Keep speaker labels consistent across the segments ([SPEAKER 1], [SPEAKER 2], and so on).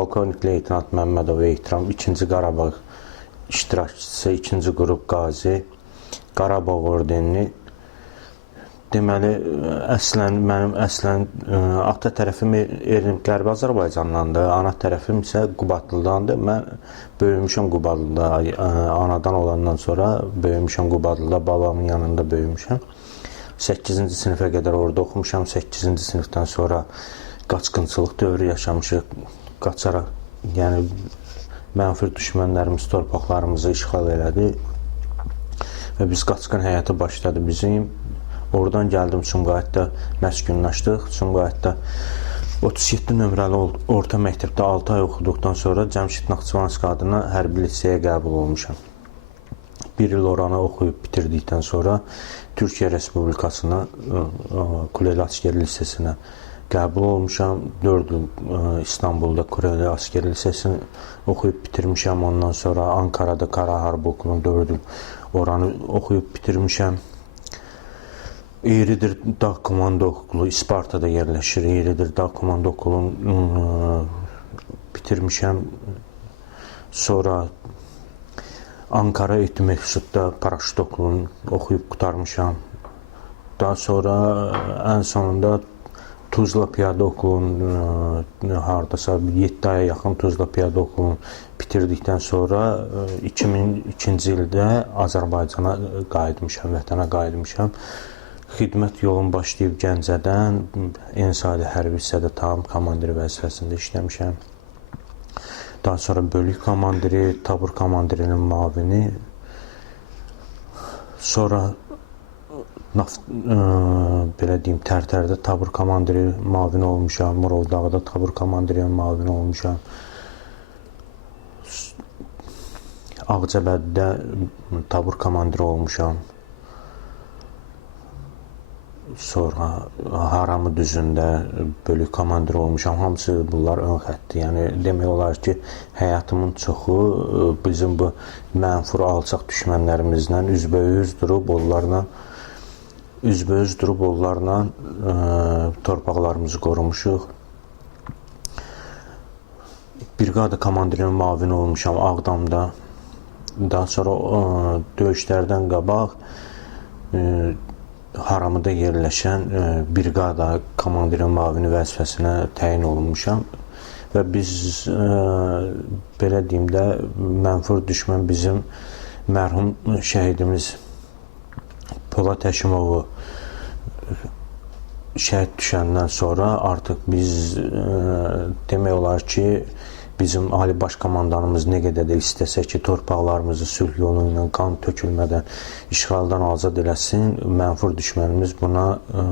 [SPEAKER 1] Polkovnik leytenant Məmmədov Ehtiram 2-ci Qarabağ iştirakçısı, 2-ci qrup qazi, Qarabağ ordenini Deməli, əslən mənim əslən ə, ata tərəfim Erdim Qərbi Azərbaycandandır, ana tərəfim isə Qubadlıdandır. Mən böyümüşəm Qubadlıda. ə, Anadan olandan sonra böyümüşəm Qubadlıda, babamın yanında böyümüşəm. 8-ci sinifə qədər orada oxumuşam. 8-ci sinifdən sonra qaçqınçılıq dövrü yaşamışıq. Qaçaraq, yəni mənfur düşmənlərimiz torpaqlarımızı işğal elədi və biz qaçqın həyatı başladı bizim. Oradan gəldim Sumqayıtda məskunlaşdıq. Sumqayıtda 37 nömrəli orta məktəbdə 6 ay oxuduqdan sonra Cəmşid Naxçıvanski adına hərbi liseyə qəbul olmuşam. Bir il oranı oxuyub bitirdikdən sonra Türkiyə Respublikasına ə, Kuleli Askeri Lisesinə qəbul olmuşam. 4 il ə, İstanbulda Kuleli Askeri Lisesini oxuyub bitirmişəm. Ondan sonra Ankara'da Kara Harbi Okulu'nu 4 il oranı oxuyub bitirmişəm. İridir Dağ Komando Okulu İsparta'da yerləşir. İridir Dağ Komando Okulu'nu ə, bitirmişəm. Sonra Ankara Eğitim Məhsudda Paraşüt Okulu'nu oxuyub qutarmışam. Daha sonra ən sonunda Tuzla Piyada Okulu'nun ə, hardasa 7 aya yaxın Tuzla Piyada Okulu'nu bitirdikdən sonra ə, 2002-ci ildə Azərbaycana qayıtmışam, vətənə qayıtmışam. Xidmət yolum başlayıb Gəncədən Ensali hərbi hissədə tam komandir vəzifəsində işləmişəm. Daha sonra bölük komandiri, tabur komandirinin mavini. Sonra naft, ə, belə deyim, Tərtərdə tabur komandiri mavini olmuşam, Murovdağda tabur komandirinin mavini olmuşam. Ağcabəddə tabur komandiri olmuşam. Sonra Haramı düzündə bölük komandiri olmuşam. Hamısı bunlar ön xəttdir. Yəni demək olar ki, həyatımın çoxu ə, bizim bu mənfur alçaq düşmənlərimizlə üzbəüz durub onlarla üzbəüz durub onlarla ə, torpaqlarımızı qorumuşuq. Briqada komandirinin mavini olmuşam Ağdamda. Daha sonra ə, döyüşlərdən qabaq ə, Haramıda yerləşən ə, briqada komandirin mavini vəzifəsinə təyin olunmuşam və biz ə, belə deyim də mənfur düşmən bizim mərhum şəhidimiz Polad Həşimovu şəhid düşəndən sonra artıq biz ə, demək olar ki, bizim Ali Baş Komandanımız nə qədər də istəsə ki, torpaqlarımızı sülh yolu ilə qan tökülmədən işğaldan azad eləsin, mənfur düşmənimiz buna ə,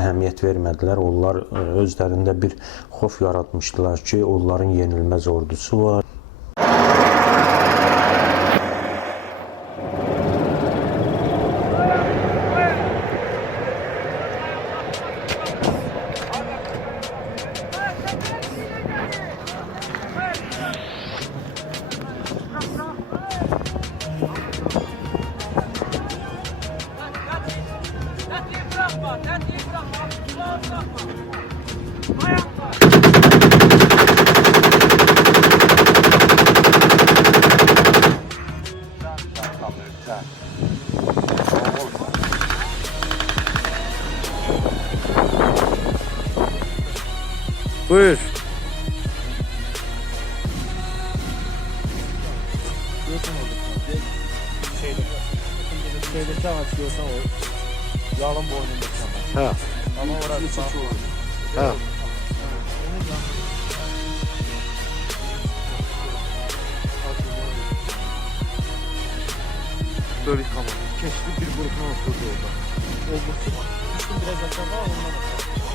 [SPEAKER 1] əhəmiyyət vermədilər. Onlar ə, özlərində bir xof yaratmışdılar ki, onların yenilməz ordusu var.
[SPEAKER 2] Buyur.
[SPEAKER 3] Şeydeki ağaç görsen o yalın boynundaki ama.
[SPEAKER 2] Ha.
[SPEAKER 3] Ama orası bak.
[SPEAKER 2] Ha. Böyle tamam. Keşke bir grupuna oturdu orada.
[SPEAKER 3] Olgusu düştüm biraz aşağı ondan aşağı.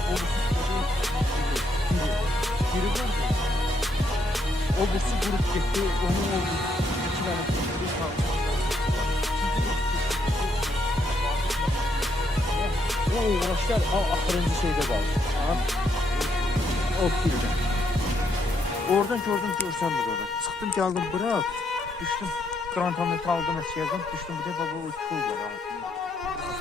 [SPEAKER 3] Olgusu biri. Biri vurdu. Olgusu grup gitti. Onun oldu. İki tane kişi kaldı. O uğraşlar a- ahırıncı şeyde kaldı. Ha? O birden. Oradan gördüm görsem bir orada. Çıktım geldim bırak. Düştüm. Grantometre aldım eşyadan. Düştüm bir de baba o kul var. ha.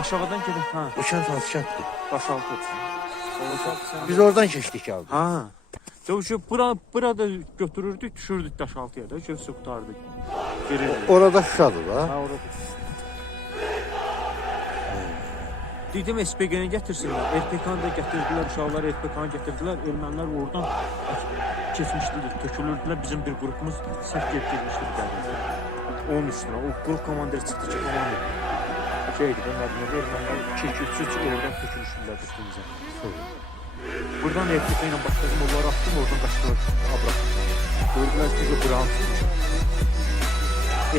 [SPEAKER 3] Aşağıdan gedək. Hə.
[SPEAKER 2] Bu hansı kənddir?
[SPEAKER 3] Daşaltı.
[SPEAKER 2] Biz oradan keçdik abi.
[SPEAKER 3] Ha. Dövüşü bura burada götürürdük, düşürdük daşaltıya da, götürüb qurtardıq. Verirdik.
[SPEAKER 2] Orada Şuşadır da.
[SPEAKER 3] Ha orada. Dedim SPG-ni gətirsinlər. RPK-nı da gətirdilər, uşaqlar RPK-nı gətirdilər. Ermənilər oradan keçmişdilər, tökülürdülər. Bizim bir qrupumuz səhv gedib girmişdi. Onun üstünə. O qrup komandiri çıxdı ki, komandir. Şeydi, ben adına ermənilər 2-2-3 oradan tökülüşdülər üstümüzə. Buradan ilə başladım, onları attım, oradan qaçdılar. Abra. Gördülər ki, o tutmuş.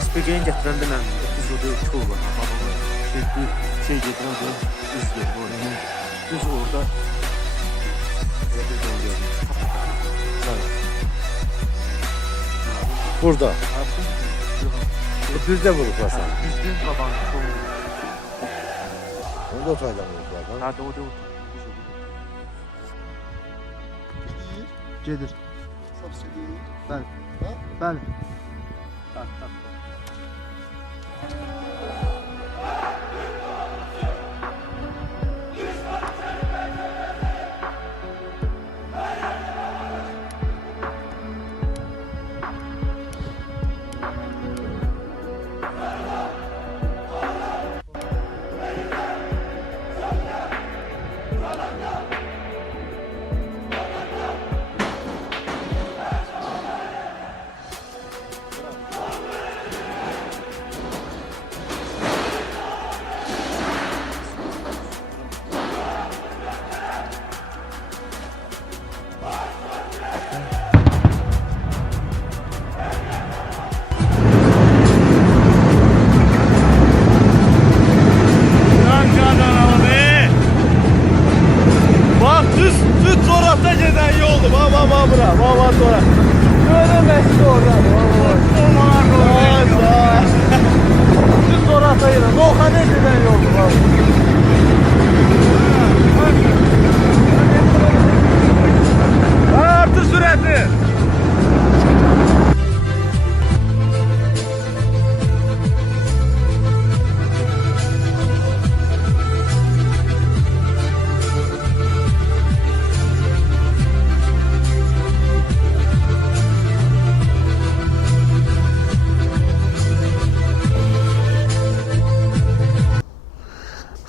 [SPEAKER 3] SPG-ni gətirəndə mən epizodu kol var. Adamı şey, bir şey gedirən də izləyir. orada. Biz orada elə bir yol gördük.
[SPEAKER 2] Burada.
[SPEAKER 3] Ha, bu-
[SPEAKER 2] Düzdə vurublar
[SPEAKER 3] Ha,
[SPEAKER 2] sən.
[SPEAKER 3] Düzgün qabanı kol.
[SPEAKER 2] Onda otaydan
[SPEAKER 3] Ha, doğru, doğru.
[SPEAKER 4] Gedir. Bəli.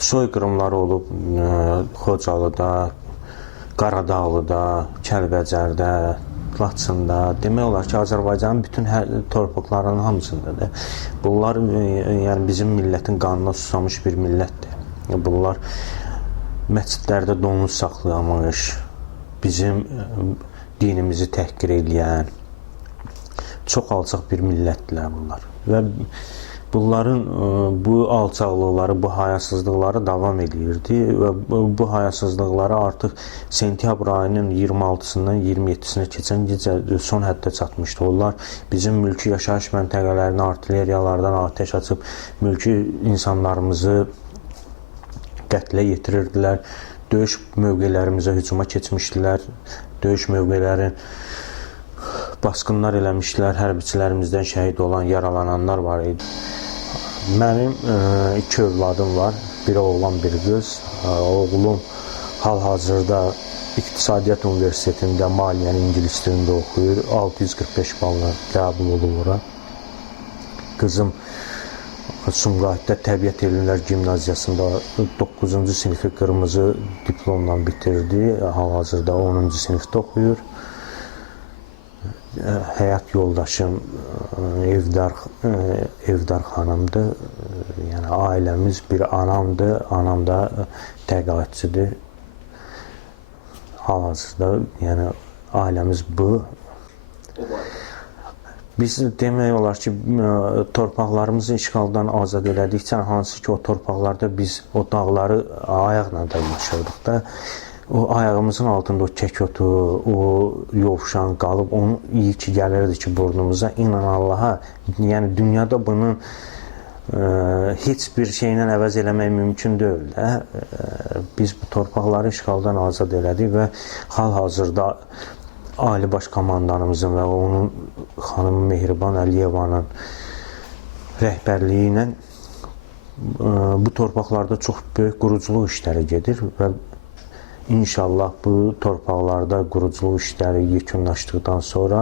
[SPEAKER 1] Soyqırımlar olub ə, Xocalıda, Qaradağlıda, Kəlbəcərdə, Laçında, demək olar ki, Azərbaycanın bütün hər torpaqlarının hamısındadır. Bunlar ə, yəni bizim millətin qanına susamış bir millətdir. Bunlar məscidlərdə donuz saxlamış, bizim ə, dinimizi təhqir edən çox alçaq bir millətdirlər bunlar. Və bunların ə, bu alçaqlıqları, bu hayasızlıqları davam edirdi və bu hayasızlıqları artıq sentyabr ayının 26-sından 27-sinə keçən gecə son həddə çatmışdı. Onlar bizim mülki yaşayış məntəqələrinə artilleriyalardan atəş açıb mülki insanlarımızı qətlə yetirirdilər. Döyüş mövqelərimizə hücuma keçmişdilər. Döyüş mövqelərin basqınlar eləmişdilər. Hərbiçilərimizdən şəhid olan, yaralananlar var idi. Mənim ə, iki övladım var. Biri oğlan, biri qız. Ə, Oğlum hal-hazırda İqtisadiyyat Universitetində maliyyənin ingilis dilində oxuyur. 645 balla qəbul olub ora. Qızım Sumqayıtda Təbiət Elmlər Gimnaziyasında 9-cu sinifi qırmızı diplomla bitirdi. Hal-hazırda 10-cu sinifdə oxuyur. Ə, Həyat yoldaşım ə, Evdar ə, Evdar xanımdır. Ə, Yəni ailəmiz bir anamdır. Anam da təqaüdçüdür. Hal-hazırda yəni ailəmiz bu. Biz demək olar ki, torpaqlarımızı işğaldan azad elədikcə hansı ki o torpaqlarda biz o dağları ayaqla da da o ayağımızın altında o kekotu, o yovşan qalıb onu iyi ki gəlirdi ki burnumuza. İnan Allaha, yəni dünyada bunun ə, heç bir şeylə əvəz eləmək mümkün deyil də. Ə, Biz bu torpaqları işğaldan azad elədik və hal-hazırda Ali Baş Komandanımızın və onun xanım Mehriban Əliyevanın rəhbərliyi ilə e, bu torpaqlarda çox böyük quruculuq işləri gedir və İnşallah bu torpaqlarda quruculuq işləri yekunlaşdıqdan sonra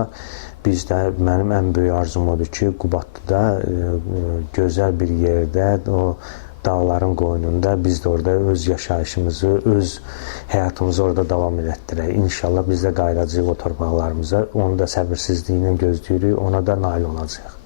[SPEAKER 1] biz də mənim ən böyük arzum odur ki, Qubadlıda e, gözəl bir yerdə o dağların qoynunda biz də orada öz yaşayışımızı, öz həyatımızı orada davam elətdirək. İnşallah biz də qayıdacağıq o torpaqlarımıza. Onu da səbirsizliklə gözləyirik. Ona da nail olacağıq.